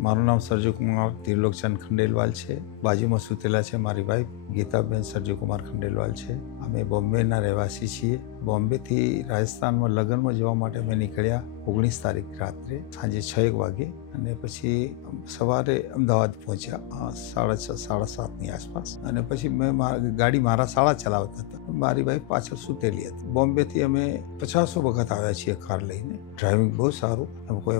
મારું નામ સરજુકુમાર ત્રિલોકચંદ ખંડેલવાલ છે. બાજુમાં સૂતેલા છે મારી વાઈફ ગીતાબેન સરજુકુમાર ખંડેલવાલ છે. અમે બોમ્બેના રહેવાસી છીએ. બોમ્બેથી રાજસ્થાનમાં લગ્નમાં જવા માટે અમે નીકળ્યા 19 તારીખ રાત્રે સાંજે 6 વાગે અને પછી સવારે અમદાવાદ પહોંચ્યા 6:30 7:30ની આસપાસ. અને પછી મેં ગાડી મારા સાળા ચલાવતા હતા, મારી વાઈફ પાછળ સૂતેલી હતી. બોમ્બેથી અમે 50 વખત આવ્યા છીએ કાર લઈને. ડ્રાઇવિંગ બહુ સારું,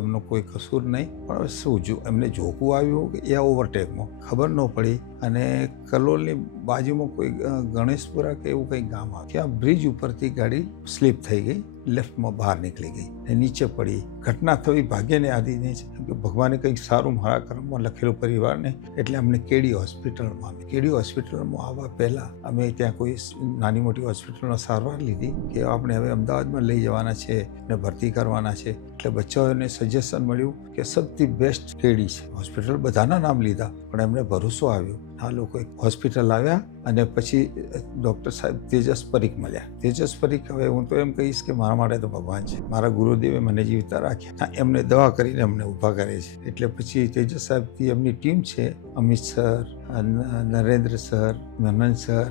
એમનો કોઈ કસૂર નહીં. પણ શું એમને જોખું આવ્યું કે એ ઓવરટેકમાં ખબર ન પડી અને કલોલની બાજુમાં કોઈ ગણેશપુરા કે એવું કંઈ ગામ આવે, ત્યાં બ્રિજ ઉપરથી ગાડી સ્લીપ થઈ ગઈ, લેફ્ટમાં બહાર નીકળી ગઈ ને નીચે પડી. ઘટના થવી ભાગ્યને આધીન છે કે ભગવાને કંઈક સારું મારા કર્મમાં લખેલું પરિવારને, એટલે અમને કેડી હોસ્પિટલમાં આવવા પહેલાં અમે ત્યાં કોઈ નાની મોટી હોસ્પિટલમાં સારવાર લીધી કે આપણે હવે અમદાવાદમાં લઈ જવાના છે ને ભરતી કરવાના છે. એટલે બચ્ચાઓને સજેશન મળ્યું કે સૌથી બેસ્ટ કેડી છે. હોસ્પિટલ બધાના નામ લીધા પણ એમને ભરોસો આવ્યો. આ લોકો હોસ્પિટલ આવ્યા અને પછી ડૉક્ટર સાહેબ તેજસ પરીખ મળ્યા. તેજસ પરીખ, હવે હું તો એમ કહીશ કે મારા માટે તો ભગવાન છે. મારા ગુરુદેવે મને જીવતા રાખ્યા, એમને દવા કરીને અમને ઊભા કરે છે. એટલે પછી તેજસ સાહેબથી એમની ટીમ છે, અમિત સર, નરેન્દ્ર સર, મનન સર,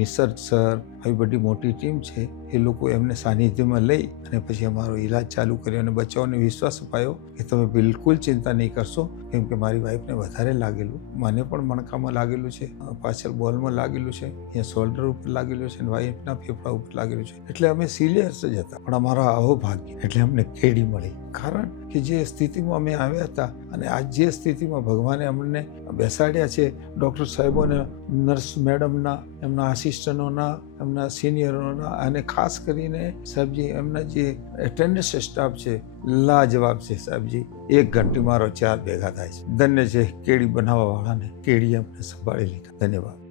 નિસર્ગ સર, આવી બધી મોટી ટીમ છે. એ લોકો એમને સાનિધ્યમાં લઈ અને પછી અમારો ઈલાજ ચાલુ કર્યો અને બચ્ચાઓને વિશ્વાસ અપાયો કે તમે બિલકુલ ચિંતા નહીં કરશો, કેમ કે મારી વાઈફને વધારે લાગેલું, મને પણ મણકામાં લાગેલું છે, પાછળ બોલમાં લાગેલું છે, અહીંયા શોલ્ડર ઉપર લાગેલું છે અને વાઈફના ફેફડા ઉપર લાગેલું છે. એટલે અમે સિરિયસ જ હતા. પણ અમારા આવો ભાગ્ય એટલે અમને કેડી મળી. કારણ કે જે સ્થિતિમાં અમે આવ્યા હતા અને આજ જે સ્થિતિમાં ભગવાને અમને બેસાડ્યા છે, ડૉક્ટર સાહેબોને, નર્સ મેડમના, એમના આસિસ્ટન્ટોના, એમના સિનિયરોના અને ખાસ કરીને સાહેબજી એમના જે એટેન્ડન્સ સ્ટાફ છે, લાજવાબ છે સાહેબજી. 1 ઘંટી મારો 4 ભેગા થાય છે. ધન્ય છે કેડી બનાવવાવાળાને, કેડી અમને સંભાળી લીધા. ધન્યવાદ.